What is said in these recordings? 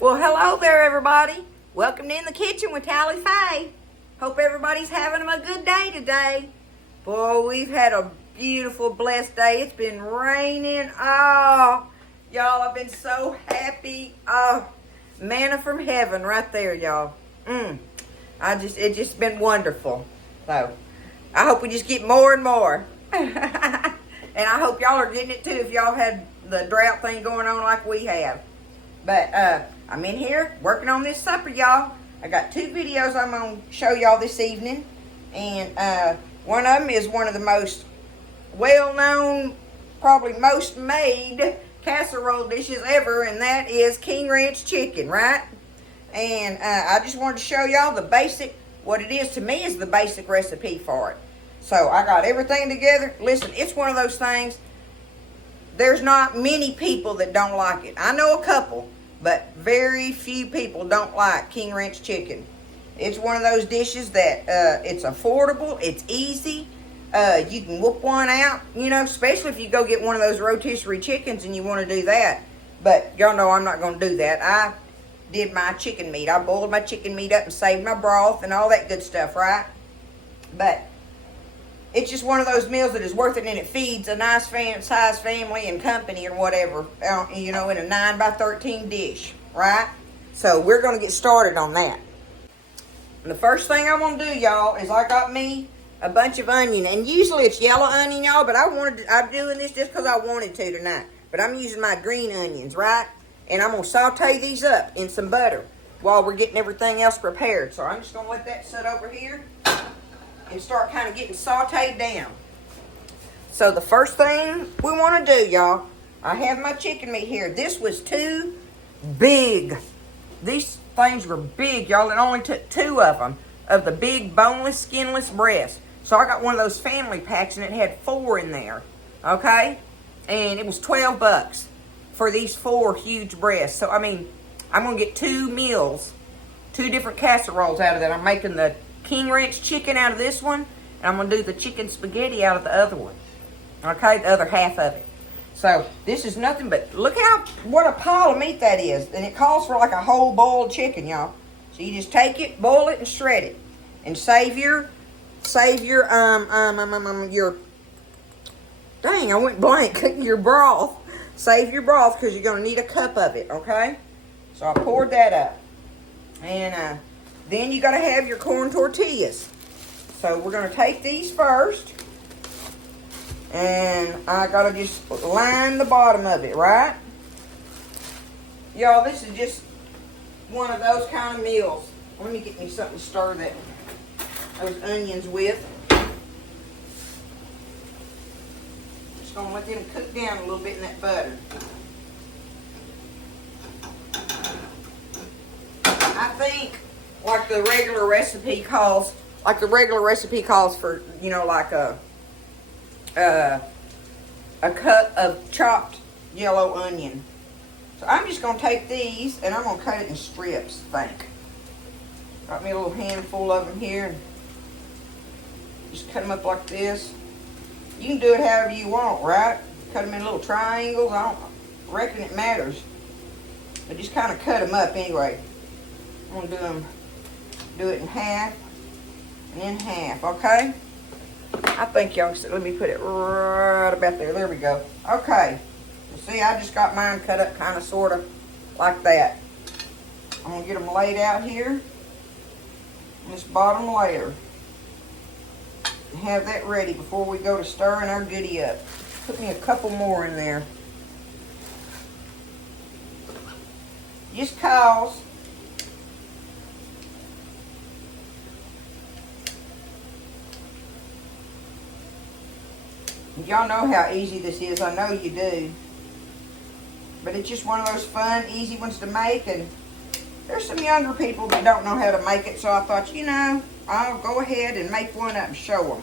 Well, hello there, everybody. Welcome to In the Kitchen with Tally Faye. Hope everybody's having a good day today. Boy, we've had a beautiful, blessed day. It's been raining. Oh, y'all, I've been so happy. Oh, manna from heaven right there, y'all. It's just been wonderful. So, I hope we just get more and more. And I hope y'all are getting it too if y'all had the drought thing going on like we have. But I'm in here working on this supper, y'all. I got 2 videos I'm going to show y'all this evening. And one of them is one of the most well-known, probably most made casserole dishes ever. And that is King Ranch chicken, right? And I just wanted to show y'all the basic, what it is to me is the basic recipe for it. So I got everything together. Listen, it's one of those things. There's not many people that don't like it. I know a couple, but very few people don't like King Ranch chicken. It's one of those dishes that it's affordable, it's easy. You can whoop one out, you know, especially if you go get one of those rotisserie chickens and you want to do that. But y'all know I'm not going to do that. I did my chicken meat. I boiled my chicken meat up and saved my broth and all that good stuff, right? But it's just one of those meals that is worth it, and it feeds a nice size family and company or whatever, you know, in a 9x13 dish, right? So we're going to get started on that. And the first thing I want to do, y'all, is I got me a bunch of onion. And usually it's yellow onion, y'all, but I'm doing this just because I wanted to tonight. But I'm using my green onions, right? And I'm going to saute these up in some butter while we're getting everything else prepared. So I'm just going to let that sit over here and start kind of getting sauteed down. So the first thing we want to do, y'all, I have my chicken meat here. This was too big. These things were big, y'all. It only took 2 of them, of the big boneless, skinless breasts. So I got one of those family packs, and it had 4 in there, okay? And it was $12 for these 4 huge breasts. So, I mean, I'm going to get 2 meals, 2 different casseroles out of that. I'm making the King Ranch chicken out of this one, and I'm going to do the chicken spaghetti out of the other one. Okay, the other half of it. So, this is nothing but, look what a pile of meat that is. And it calls for like a whole boiled chicken, y'all. So, you just take it, boil it, and shred it. And save your, dang, I went blank, your broth. Save your broth, because you're going to need a cup of it, okay? So, I poured that up. And, then you got to have your corn tortillas. So we're going to take these first. And I got to just line the bottom of it, right? Y'all, this is just one of those kind of meals. Let me get me something to stir those onions with. Just going to let them cook down a little bit in that butter. I think like the regular recipe calls for, you know, like a cup of chopped yellow onion. So I'm just going to take these and I'm going to cut it in strips, I think. Got me a little handful of them here. Just cut them up like this. You can do it however you want, right? Cut them in little triangles. I don't reckon it matters. But just kind of cut them up anyway. I'm going to do it in half and in half, okay? I think y'all, let me put it right about there. There we go. Okay. You see, I just got mine cut up kind of, sort of, like that. I'm going to get them laid out here in this bottom layer. And have that ready before we go to stirring our goodie up. Put me a couple more in there. Just cause y'all know how easy this is. I know you do. But it's just one of those fun, easy ones to make. And there's some younger people that don't know how to make it. So I thought, you know, I'll go ahead and make one up and show them.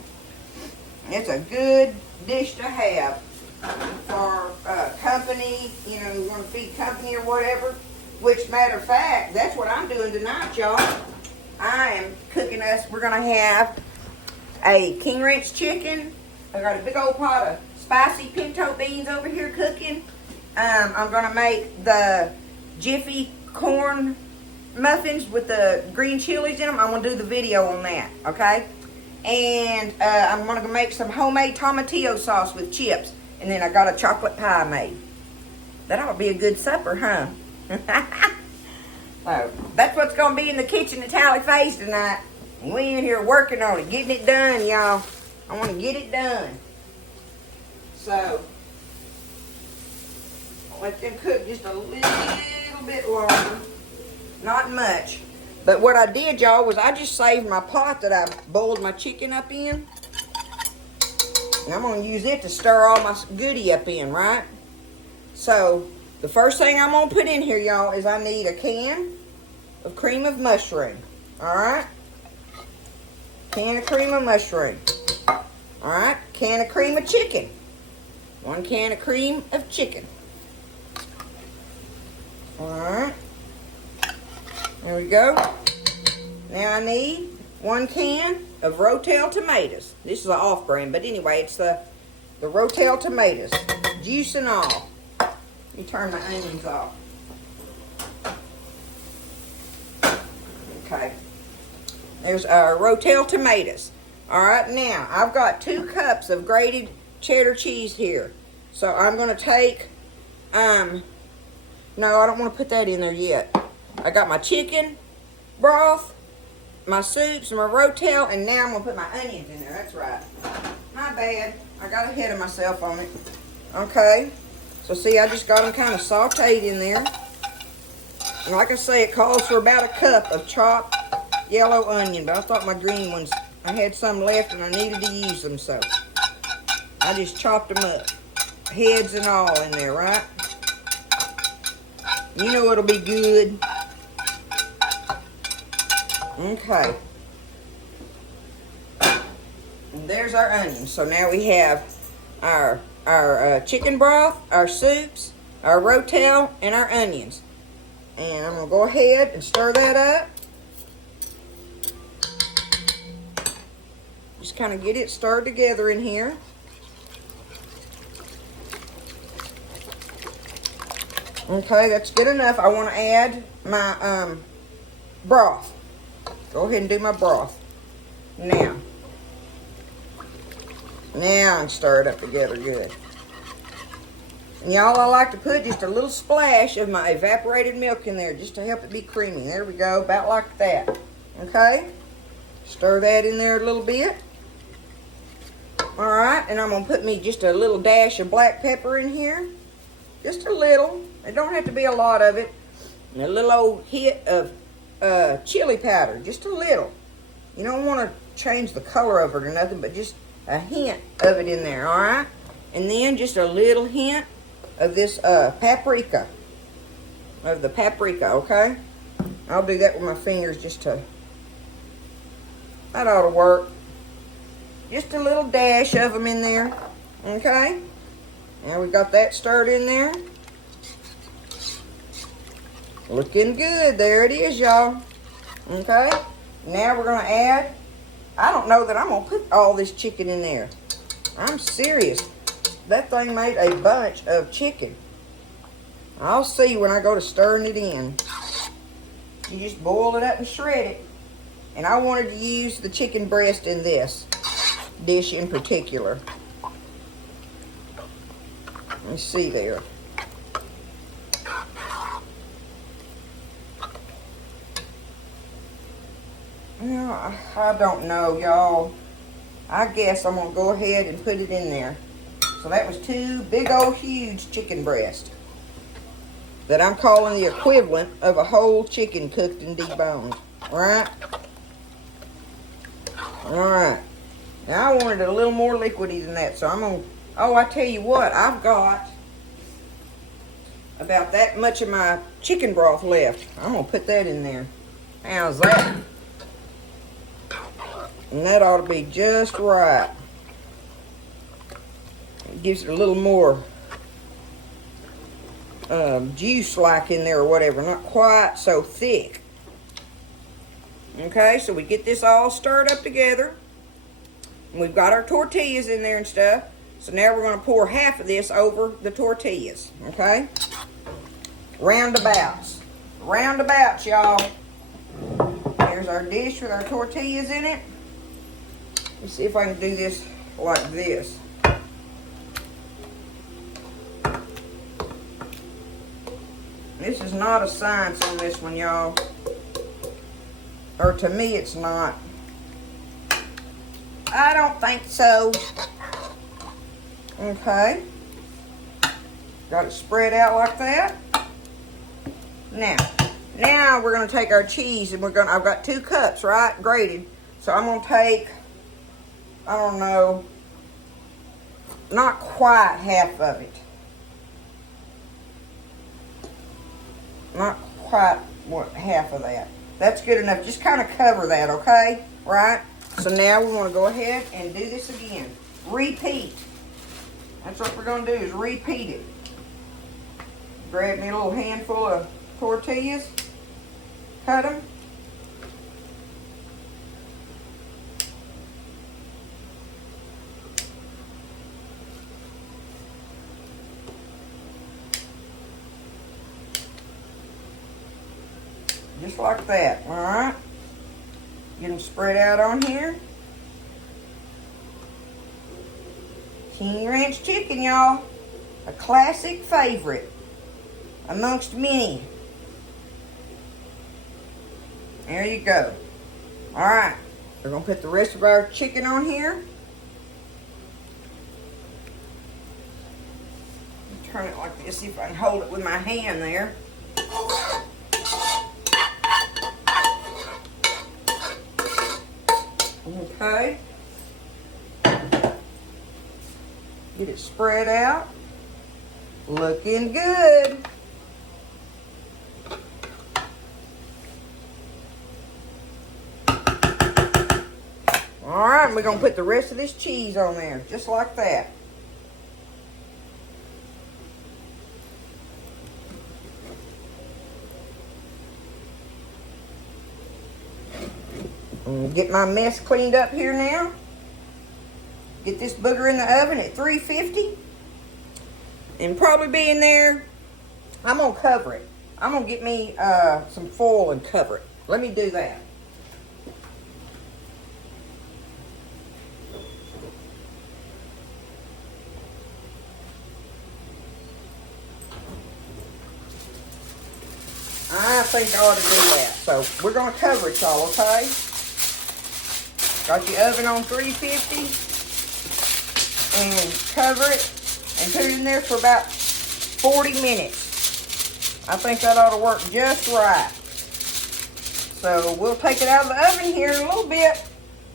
It's a good dish to have for company. You know, you want to feed company or whatever. Which, matter of fact, that's what I'm doing tonight, y'all. I am cooking us. We're going to have a King Ranch chicken. I got a big old pot of spicy pinto beans over here cooking. I'm going to make the Jiffy corn muffins with the green chilies in them. I'm going to do the video on that, okay? And I'm going to make some homemade tomatillo sauce with chips. And then I got a chocolate pie made. That ought to be a good supper, huh? So, that's what's going to be in the kitchen at Tally Faye's tonight. And we in here working on it, getting it done, y'all. I want to get it done. So, let them cook just a little bit longer. Not much. But what I did, y'all, was I just saved my pot that I boiled my chicken up in. And I'm going to use it to stir all my goodie up in, right? So, the first thing I'm going to put in here, y'all, is I need a can of cream of mushroom. Alright? Can of cream of mushroom. Alright? Can of cream of chicken. 1 can of cream of chicken. Alright. There we go. Now I need 1 can of Rotel tomatoes. This is an off-brand, but anyway, it's the Rotel tomatoes. Juice and all. Let me turn my onions off. Okay. There's our Rotel tomatoes. Alright, now I've got 2 cups of grated cheddar cheese here. So I'm going to take, no, I don't want to put that in there yet. I got my chicken broth, my soups, my Rotel, and now I'm going to put my onions in there. That's right. My bad. I got ahead of myself on it. Okay. So see, I just got them kind of sauteed in there. And like I say, it calls for about a cup of chopped yellow onion. But I thought my green ones, I had some left and I needed to use them. So I just chopped them up. Heads and all in there, right? You know it'll be good. Okay. And there's our onions. So now we have our chicken broth, our soups, our Rotel, and our onions. And I'm going to go ahead and stir that up. Just kind of get it stirred together in here. Okay, that's good enough. I want to add my broth. Go ahead and do my broth. Now and stir it up together good. And y'all, I like to put just a little splash of my evaporated milk in there just to help it be creamy. There we go, about like that. Okay? Stir that in there a little bit. Alright, and I'm going to put me just a little dash of black pepper in here. Just a little. It don't have to be a lot of it. And a little old hit of chili powder. Just a little. You don't want to change the color of it or nothing, but just a hint of it in there, alright? And then just a little hint of this paprika. Of the paprika, okay? I'll do that with my fingers just to... That ought to work. Just a little dash of them in there, okay? Now we got that stirred in there. Looking good. There it is, y'all. Okay? Now we're going to add... I don't know that I'm going to put all this chicken in there. I'm serious. That thing made a bunch of chicken. I'll see when I go to stirring it in. You just boil it up and shred it. And I wanted to use the chicken breast in this dish in particular. Let's see there. No, I don't know, y'all. I guess I'm going to go ahead and put it in there. So that was 2 big old huge chicken breasts that I'm calling the equivalent of a whole chicken cooked and deboned. Alright? Alright. Now I wanted it a little more liquidy than that, so I'm going to... Oh, I tell you what, I've got about that much of my chicken broth left. I'm going to put that in there. How's that? And that ought to be just right. It gives it a little more juice like in there or whatever. Not quite so thick. Okay, so we get this all stirred up together. And we've got our tortillas in there and stuff. So now we're going to pour half of this over the tortillas. Okay? Roundabouts. roundabouts, y'all. Here's our dish with our tortillas in it. Let's see if I can do this like this. This is not a science on this one, y'all. Or to me, it's not. I don't think so. Okay. Got it spread out like that. Now we're gonna take our cheese and I've got 2 cups, right? Grated. So I'm gonna take, I don't know, not quite half of it. Not quite half of that. That's good enough. Just kind of cover that, okay? Right? So now we want to go ahead and do this again. Repeat. That's what we're going to do, is repeat it. Grab me a little handful of tortillas. Cut them. Just like that, all right? Get them spread out on here. King Ranch chicken, y'all. A classic favorite amongst many. There you go. All right, we're gonna put the rest of our chicken on here. Turn it like this, see if I can hold it with my hand there. Okay. Get it spread out. Looking good. All right, we're going to put the rest of this cheese on there, just like that. Get my mess cleaned up here now. Get this booger in the oven at 350. And probably be in there, I'm going to cover it. I'm going to get me some foil and cover it. Let me do that. I think I ought to do that. So we're going to cover it, y'all, okay? Got your oven on 350 and cover it and put it in there for about 40 minutes. I think that ought to work just right. So we'll take it out of the oven here in a little bit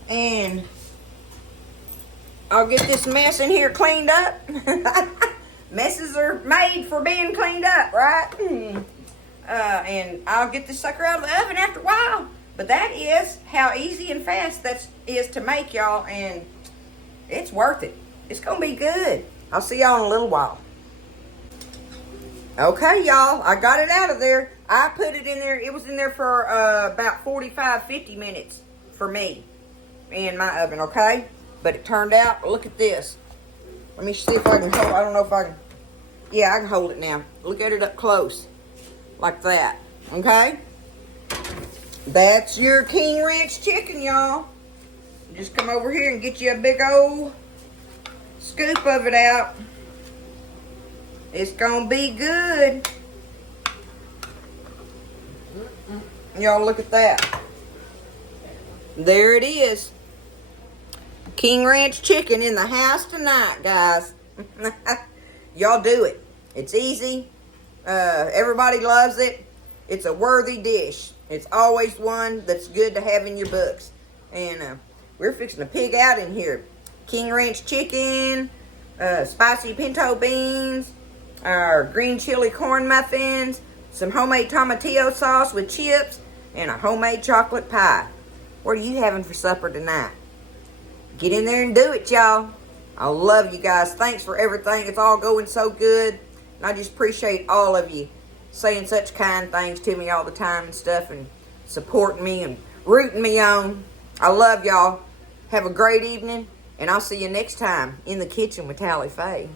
and I'll get this mess in here cleaned up. Messes are made for being cleaned up, right? And I'll get this sucker out of the oven after a while. But that is how easy and fast that is to make, y'all. And it's worth it. It's going to be good. I'll see y'all in a little while. Okay, y'all. I got it out of there. I put it in there. It was in there for about 45, 50 minutes for me in my oven, okay? But it turned out, look at this. Let me see if I can hold. I don't know if I can. Yeah, I can hold it now. Look at it up close. Like that, okay? That's your King Ranch chicken, y'all. Just come over here and get you a big old scoop of it out. It's gonna be good. Y'all look at that. There it is. King Ranch chicken in the house tonight, guys. Y'all do it. It's easy. Everybody loves it. It's a worthy dish. It's always one that's good to have in your books. And we're fixing to pig out in here. King Ranch chicken, spicy pinto beans, our green chili corn muffins, some homemade tomatillo sauce with chips, and a homemade chocolate pie. What are you having for supper tonight? Get in there and do it, y'all. I love you guys. Thanks for everything. It's all going so good. And I just appreciate all of you saying such kind things to me all the time and stuff and supporting me and rooting me on. I love y'all. Have a great evening, and I'll see you next time in the kitchen with Tally Faye.